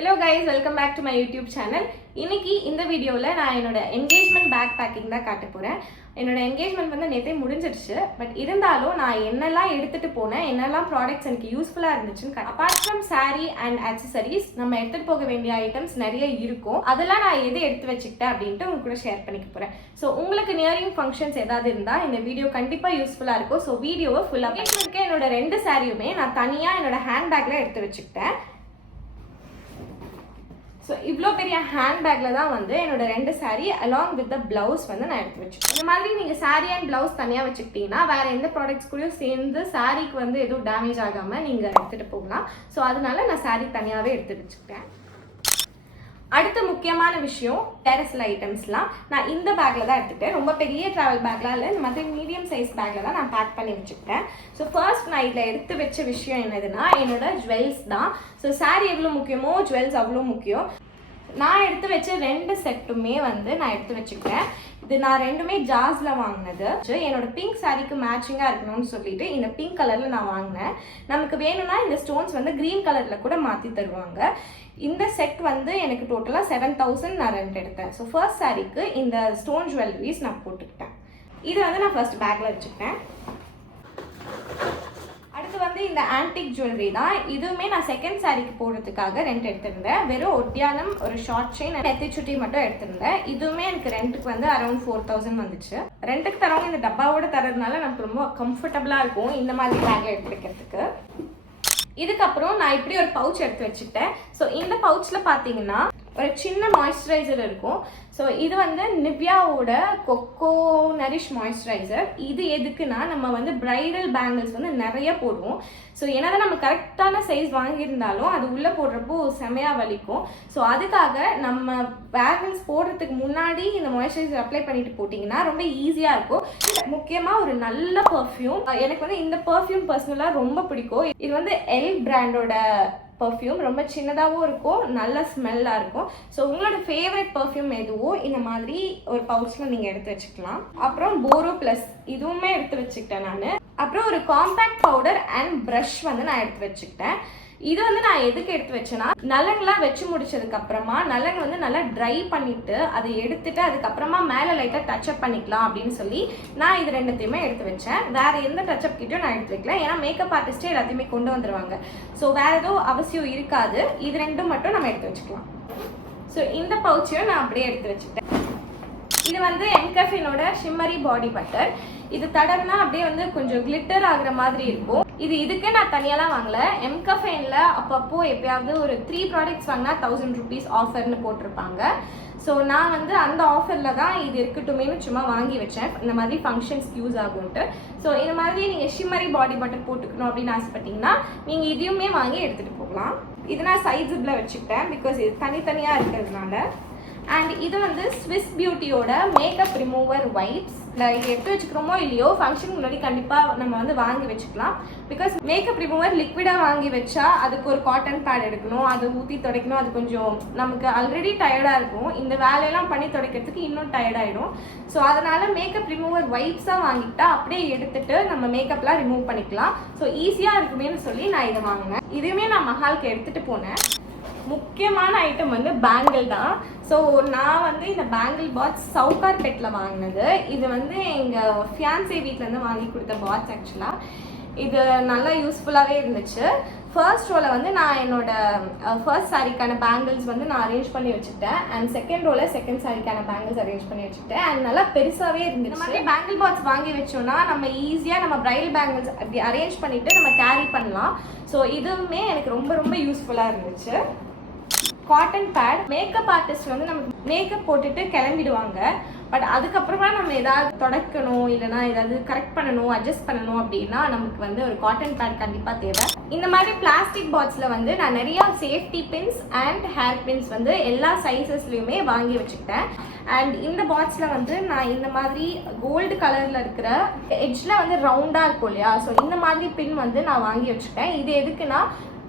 Hello guys, welcome back to my YouTube channel. இன்னைக்கு இந்த வீடியோல நான் என்னோட என்கேஜ்மென்ட் பேக் பேக்கிங் தான் காட்ட போறேன். என்னோட என்கேஜ்மென்ட் வந்து நேத்தே முடிஞ்சிருச்சு. பட் இருந்தாலும் நான் என்னெல்லாம் எடுத்துட்டு போனேன், என்னெல்லாம் ப்ராடக்ட்ஸ் எனக்கு யூஸ்ஃபுல்லா இருந்துச்சுன்னு apart from saree and accessories நம்ம எடுத்துட்டு போக வேண்டிய ஐட்டம்ஸ் நிறைய இருக்கும். அதெல்லாம் நான் எது எடுத்து வச்சுக்கிட்டேன் அப்படின்ட்டு உங்க கூட ஷேர் பண்ணிக்க போறேன். ஸோ உங்களுக்கு நியரிங் ஃபங்க்ஷன்ஸ் ஏதாவது இருந்தா இந்த வீடியோ கண்டிப்பா யூஸ்ஃபுல்லா இருக்கும். ஸோ வீடியோவை ஃபுல்லா என்கேஜ்மென்ட்க்கு என்னோட 2 சாரியுமே நான் தனியா என்னோட ஹேண்ட் பேக்ல எடுத்து வச்சுக்கிட்டேன். ஸோ இவ்வளோ பெரிய ஹேண்ட் பேக்கில் தான் வந்து என்னோட 2 sari along with the blouse வந்து நான் எடுத்து வச்சுக்கேன். இந்த மாதிரி நீங்கள் சாரீ அண்ட் பிளவுஸ் தனியாக வச்சுக்கிட்டீங்கன்னா வேறு எந்த ப்ராடக்ட்ஸ் கூடயும் சேர்ந்து சாரீக்கு வந்து எதுவும் டேமேஜ் ஆகாமல் நீங்கள் எடுத்துகிட்டு போகலாம். ஸோ அதனால நான் சாரீ தனியாகவே எடுத்து வச்சுக்கிட்டேன். அடுத்த முக்கியமான விஷயம் டெரஸ்ல ஐட்டம்ஸ்லாம் நான் இந்த பேக்கில் தான் எடுத்துக்கிட்டேன். ரொம்ப பெரிய ட்ராவல் பேக்லாம் இல்லை, இந்த மாதிரி மீடியம் சைஸ் பேக்கில் தான் நான் பேக் பண்ணி வச்சுக்கிட்டேன். ஸோ ஃபர்ஸ்ட் நான் இதில் எடுத்து வச்ச விஷயம் என்னதுன்னா என்னோட ஜுவல்ஸ் தான். ஸோ சாரீ எவ்வளோ முக்கியமோ ஜுவல்ஸ் அவ்வளோ முக்கியம். நான் எடுத்து வச்ச 2 செட்டுமே வந்து நான் எடுத்து வச்சுக்கிட்டேன். இது நான் 2மே ஜாஸ்ல வாங்கினது. என்னோட பிங்க் சாரீக்கு மேட்சிங்காக இருக்கணும்னு சொல்லிட்டு இந்த பிங்க் கலரில் நான் வாங்கினேன். நமக்கு வேணும்னா இந்த ஸ்டோன்ஸ் வந்து க்ரீன் கலரில் கூட மாற்றி தருவாங்க. இந்த செட் வந்து எனக்கு டோட்டலாக 7000 நான் ரெண்ட் எடுத்தேன். ஸோ ஃபர்ஸ்ட் சாரீக்கு இந்த ஸ்டோன் ஜுவல்லரிஸ் நான் போட்டுக்கிட்டேன். இது வந்து நான் ஃபர்ஸ்ட் பேக்கில் வச்சுக்கிட்டேன். அடுத்து வந்து இந்த ஆன்டிக் ஜுவல்லரி தான். இதுவுமே நான் செகண்ட் சாரீக்கு போடுறதுக்காக ரெண்ட் எடுத்திருந்தேன். வெறும் ஒட்டியானம், ஒரு ஷார்ட் செயின், நெத்திச்சுட்டி மட்டும் எடுத்திருந்தேன். இதுவுமே எனக்கு ரெண்ட்டுக்கு வந்து அரௌண்ட் 4000 வந்துச்சு. ரெண்ட்டுக்கு தரவங்க இந்த டப்பாவோட தரதுனால நமக்கு ரொம்ப கம்ஃபர்டபுளாக இருக்கும் இந்த மாதிரி பேக்கில் எடுத்து வைக்கிறதுக்கு. இதுக்கப்புறம் நான் இப்படி ஒரு பவுச் எடுத்து வச்சுக்கிட்டேன். ஸோ இந்த பவுச்சில் பார்த்தீங்கன்னா ஒரு சின்ன மாய்ஸ்சரைசர் இருக்கும். ஸோ இது வந்து நிவ்யாவோட கொக்கோ நரிஷ் மாய்ஸ்சரைசர். இது எதுக்குன்னா நம்ம வந்து பிரைடல் பேங்கிள்ஸ் வந்து நிறைய போடுவோம். ஸோ என்னதான் நம்ம கரெக்டான சைஸ் வாங்கியிருந்தாலும் அது உள்ளே போடுறப்போ செமையாக வலிக்கும். ஸோ அதுக்காக நம்ம பேங்கிள்ஸ் போடுறதுக்கு முன்னாடி இந்த மாய்ஸ்சரைசர் அப்ளை பண்ணிட்டு போட்டிங்கன்னா ரொம்ப ஈஸியாக இருக்கும். முக்கியமாக ஒரு நல்ல பர்ஃப்யூம். எனக்கு வந்து இந்த பர்ஃப்யூம் பர்சனலாக ரொம்ப பிடிக்கும். இது வந்து எல் பிராண்டோட பர்ஃப்யூம். ரொம்ப சின்னதாகவும் இருக்கும், நல்ல ஸ்மெல்லாக இருக்கும். ஸோ உங்களோட ஃபேவரட் பர்ஃப்யூம் எதுவோ இந்த மாதிரி ஒரு பவுச்சில் நீங்கள் எடுத்து வச்சுக்கலாம். அப்புறம் போரோ ப்ளஸ் இதுவுமே எடுத்து வச்சுக்கிட்டேன் நான். அப்புறம் ஒரு காம்பேக்ட் பவுடர் அண்ட் ப்ரஷ் வந்து நான் எடுத்து வச்சுக்கிட்டேன். இது வந்து நான் எதுக்கு எடுத்து வச்சேன்னா நலங்கெலாம் வச்சு முடிச்சதுக்கு அப்புறமா நலங்கு வந்து நல்லா ட்ரை பண்ணிட்டு அதை எடுத்துட்டு அதுக்கப்புறமா மேலே லைட்டாக டச்சப் பண்ணிக்கலாம் அப்படின்னு சொல்லி நான் இது 2த்தையுமே எடுத்து வச்சேன். வேற எந்த டச்சப் கிட்டையும் நான் எடுத்து வைக்கல, ஏன்னா மேக்கப் ஆர்டிஸ்டே எல்லாத்தையுமே கொண்டு வந்துருவாங்க. ஸோ வேற எதுவும் அவசியம் இருக்காது. இது 2 மட்டும் நம்ம எடுத்து வச்சுக்கலாம். ஸோ இந்த பவுச்சையும் நான் அப்படியே எடுத்து வச்சுட்டேன். இது வந்து எம்கஃபினோட ஷிம்மரி பாடி பட்டர். இது தடவினா அப்படியே வந்து கொஞ்சம் கிளிட்டர் ஆகுற மாதிரி இருக்கும். இது இதுக்கே நான் தனியாலாம் வாங்கல. எம்கஃபைன்ல அப்பப்போ எப்பயாவது ஒரு 3 ப்ராடக்ட்ஸ் வாங்கினா 1000 rupees ஆஃபர்னு போட்டிருப்பாங்க. ஸோ நான் வந்து அந்த ஆஃபரில் தான் இது இருக்கட்டுமேனு சும்மா வாங்கி வச்சேன், இந்த மாதிரி ஃபங்க்ஷன்ஸ்க்கு யூஸ் ஆகும்ட்டு. ஸோ இந்த மாதிரி நீங்கள் ஷிம்மரி பாடி பட்டர் போட்டுக்கணும் அப்படின்னு ஆசைப்பட்டீங்கன்னா நீங்கள் இதையுமே வாங்கி எடுத்துகிட்டு போகலாம். இது நான் சைட் ஜிப்பில் வச்சுக்கிட்டேன் பிகாஸ் இது தனித்தனியாக இருக்கிறதுனால. அண்ட் இது வந்து ஸ்விஸ் பியூட்டியோட மேக்கப் ரிமூவர் வைப்ஸ். இது எடுத்து வச்சுக்கிறோமோ இல்லையோ ஃபங்க்ஷனுக்கு முன்னாடி கண்டிப்பாக நம்ம வந்து வாங்கி வச்சுக்கலாம். பிகாஸ் மேக்கப் ரிமூவர் லிக்விடாக வாங்கி வச்சா அதுக்கு ஒரு காட்டன் பேட் எடுக்கணும், அதை ஊற்றி துடைக்கணும். அது கொஞ்சம் நமக்கு ஆல்ரெடி டயர்டாக இருக்கும், இந்த வேலையெல்லாம் பண்ணி துடைக்கிறதுக்கு இன்னும் டயர்டாயிடும். ஸோ அதனால் மேக்கப் ரிமூவர் வைப்ஸாக வாங்கிட்டா அப்படியே எடுத்துட்டு நம்ம மேக்கப்லாம் ரிமூவ் பண்ணிக்கலாம். ஸோ ஈஸியாக இருக்குமேனு சொல்லி நான் இதை வாங்கினேன். இதுவுமே நான் மஹாலுக்கு எடுத்துகிட்டு போனேன். முக்கியமான ஐட்டம் வந்து பேங்கிள் தான். ஸோ நான் வந்து இந்த பேங்கிள் பாட்ஸ் சவுகார் பெட்டில் வாங்கினது. இது வந்து எங்கள் ஃபியான்சே வீட்டிலேருந்து வாங்கி கொடுத்த பாட்ஸ். ஆக்சுவலாக இது நல்லா யூஸ்ஃபுல்லாகவே இருந்துச்சு. ஃபர்ஸ்ட் ரோவில் வந்து நான் என்னோட ஃபர்ஸ்ட் சாரிக்கான பேங்கிள்ஸ் வந்து நான் அரேஞ்ச் பண்ணி வச்சுட்டேன். அண்ட் செகண்ட் ரோவில் செகண்ட் சாரிக்கான பேங்கிள்ஸ் அரேஞ்ச் பண்ணி வச்சுட்டேன். அண்ட் நல்லா பெருசாகவே இருந்துச்சு. இந்த மாதிரி பேங்கிள் பாட்ஸ் வாங்கி வச்சோன்னா நம்ம ஈஸியாக நம்ம பிரைடல் பேங்கிள்ஸ் அப்படி அரேஞ்ச் பண்ணிவிட்டு நம்ம கேரி பண்ணலாம். ஸோ இதுவுமே எனக்கு ரொம்ப ரொம்ப யூஸ்ஃபுல்லாக இருந்துச்சு. Cotton bad. மேக்கப் ஆர்டிஸ்ட் வந்து நமக்கு மேக்கப் போட்டுட்டு கிளம்பிடுவாங்க. பட் அதுக்கப்புறமா நம்ம ஏதாவது தொடக்கணும், இல்லைனா ஏதாவது கரெக்ட் பண்ணணும், அட்ஜஸ்ட் பண்ணணும் அப்படின்னா நமக்கு வந்து ஒரு காட்டன் பேட் கண்டிப்பாக தேவை. இந்த மாதிரி பிளாஸ்டிக் பாட்ஸில் வந்து நான் நிறையா safety pins and hair pins வந்து எல்லா சைஸஸ்லையுமே வாங்கி வச்சுக்கிட்டேன். அண்ட் இந்த பாட்ஸில் வந்து நான் இந்த மாதிரி கோல்டு கலரில் இருக்கிற எட்ஜில் வந்து ரவுண்டாக இருக்கும் இல்லையா, ஸோ இந்த மாதிரி பின் வந்து நான் வாங்கி வச்சுக்கிட்டேன். இது எதுக்குன்னா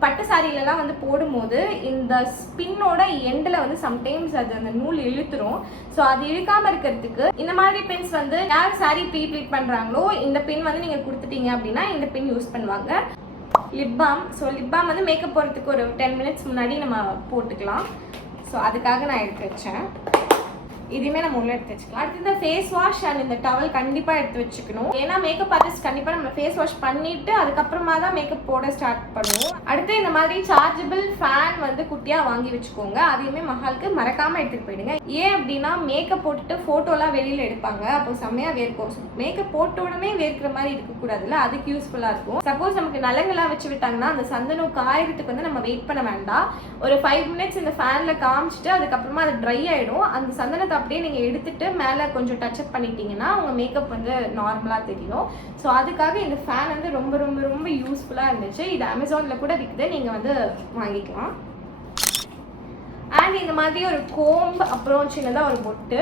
பட்டு சாரிலலாம் வந்து போடும்போது இந்த ஸ்பின்னோட எண்டில் வந்து சம்டைம்ஸ் அது அந்த நூல் இழுத்துரும். ஸோ அது இழுக்காமல் இருக்கிறதுக்கு இந்த மாதிரி பின்ஸ் வந்து யார் சாரி ப்ரீ ப்ளீட் பண்ணுறாங்களோ இந்த பின் வந்து நீங்கள் கொடுத்துட்டீங்க அப்படின்னா இந்த பின் யூஸ் பண்ணுவாங்க. Lip balm. So lip balm வந்து மேக்கப் போகிறதுக்கு ஒரு 10 மினிட்ஸ் முன்னாடி நம்ம போட்டுக்கலாம். ஸோ அதுக்காக நான் எடுத்து வச்சேன். இதுவுமே நம்ம உள்ள எடுத்து வச்சுக்கலாம். அடுத்து இந்த ஃபேஸ் வாஷ் அண்ட் இந்த டவல் கண்டிப்பாக எடுத்து வச்சுக்கணும். ஏன்னா மேக்கப் ஆர்டிஸ்ட் கண்டிப்பாக நம்ம ஃபேஸ் வாஷ் பண்ணிட்டு அதுக்கப்புறமா தான் மேக்கப் போட ஸ்டார்ட் பண்ணுவோம். அடுத்து இந்த மாதிரி சார்ஜபிள் ஃபேன் வந்து குட்டியாக வாங்கி வச்சுக்கோங்க. அதையுமே மஹாலுக்கு மறக்காமல் எடுத்துகிட்டு போயிடுங்க. ஏன் அப்படின்னா மேக்கப் போட்டுட்டு ஃபோட்டோலாம் வெளியில் எடுப்பாங்க, அப்போ செம்மையாக வேர்க்கும். மேக்கப் போட்ட உடனே வேர்க்கிற மாதிரி இருக்கக்கூடாதுல்ல, அதுக்கு யூஸ்ஃபுல்லாக இருக்கும். சப்போஸ் நமக்கு நலங்கெல்லாம் வச்சு விட்டாங்கன்னா அந்த சந்தனம் காயறதுக்கு வந்து நம்ம வெயிட் பண்ண வேண்டாம். ஒரு 5 மினிட்ஸ் இந்த ஃபேனில் காமிச்சிட்டு அதுக்கப்புறமா அது ட்ரை ஆகிடும். அந்த சந்தனத்தை அப்படியே நீங்கள் எடுத்துட்டு மேலே கொஞ்சம் டச்சப் பண்ணிட்டீங்கன்னா உங்கள் மேக்கப் வந்து நார்மலாக தெரியும். ஸோ அதுக்காக இந்த ஃபேன் வந்து ரொம்ப ரொம்ப ரொம்ப யூஸ்ஃபுல்லாக இருந்துச்சு. இது அமேசானில் கூட விற்குது, நீங்கள் வந்து வாங்கிக்கலாம். அண்ட் இந்த மாதிரி ஒரு கோம்பு, அப்புறம் சின்னதாக ஒரு பொட்டு.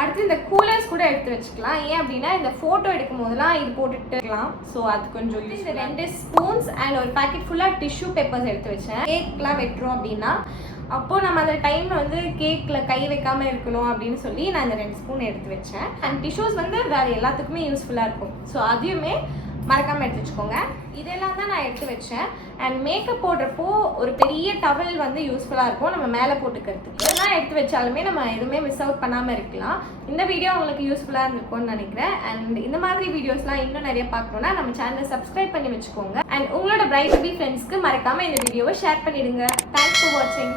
அடுத்து இந்த கூலர்ஸ் கூட எடுத்து வச்சுக்கலாம். ஏன் அப்படின்னா இந்த ஃபோட்டோ எடுக்கும் போதெல்லாம் இது போட்டுட்டுலாம். ஸோ அது கொஞ்சம் இந்த 2 ஸ்பூன்ஸ் அண்ட் ஒரு பேக்கெட் ஃபுல்லாக டிஷ்யூ பேப்பர்ஸ் எடுத்து வச்சேன். கேக்லாம் வெட்டுறோம் அப்படின்னா அப்போது நம்ம அந்த டைமில் வந்து கேக்கில் கை வைக்காமல் இருக்கணும் அப்படின்னு சொல்லி நான் இந்த 2 ஸ்பூன் எடுத்து வச்சேன். அண்ட் டிஷ்யூஸ் வந்து வேறு எல்லாத்துக்குமே யூஸ்ஃபுல்லாக இருக்கும். ஸோ அதையுமே மறக்காமல் எடுத்து வச்சுக்கோங்க. இதெல்லாம் தான் நான் எடுத்து வச்சேன். அண்ட் மேக்கப் போடுறப்போ ஒரு பெரிய டவல் வந்து யூஸ்ஃபுல்லாக இருக்கும் நம்ம மேலே போட்டுக்கிறதுக்கு. இதெல்லாம் எடுத்து வச்சாலுமே நம்ம எதுவுமே மிஸ் அவுட் பண்ணாமல் இருக்கலாம். இந்த வீடியோ உங்களுக்கு யூஸ்ஃபுல்லாக இருந்திருக்கும்னு நினைக்கிறேன். அண்ட் இந்த மாதிரி வீடியோஸ்லாம் இன்னும் நிறைய பார்க்கணுன்னா நம்ம சேனலை சப்ஸ்கிரைப் பண்ணி வச்சுக்கோங்க. அண்ட் உங்களோட பிரைட் பேபி ஃப்ரெண்ட்ஸ்க்கு மறக்காமல் இந்த வீடியோவை ஷேர் பண்ணிடுங்க. தேங்க்ஸ் ஃபார் வாட்சிங்.